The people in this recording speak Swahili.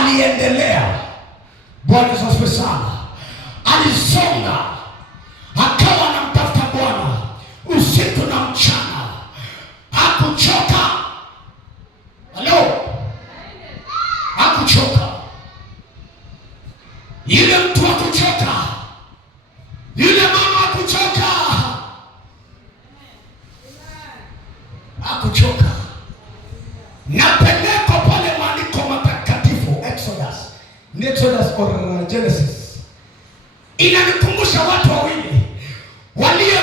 aliendelea. Bwana asifiwe sana. Alisonga, akawa anamtafuta Bwana usiku na mchana, hakuchoka. Halo, hakuchoka. Yule mtu hakuchoka, yule mama hakuchoka, hakuchoka. Napeleka pale maandiko matakatifu, Exodus or Genesis, inanikumbusha watu wawili walio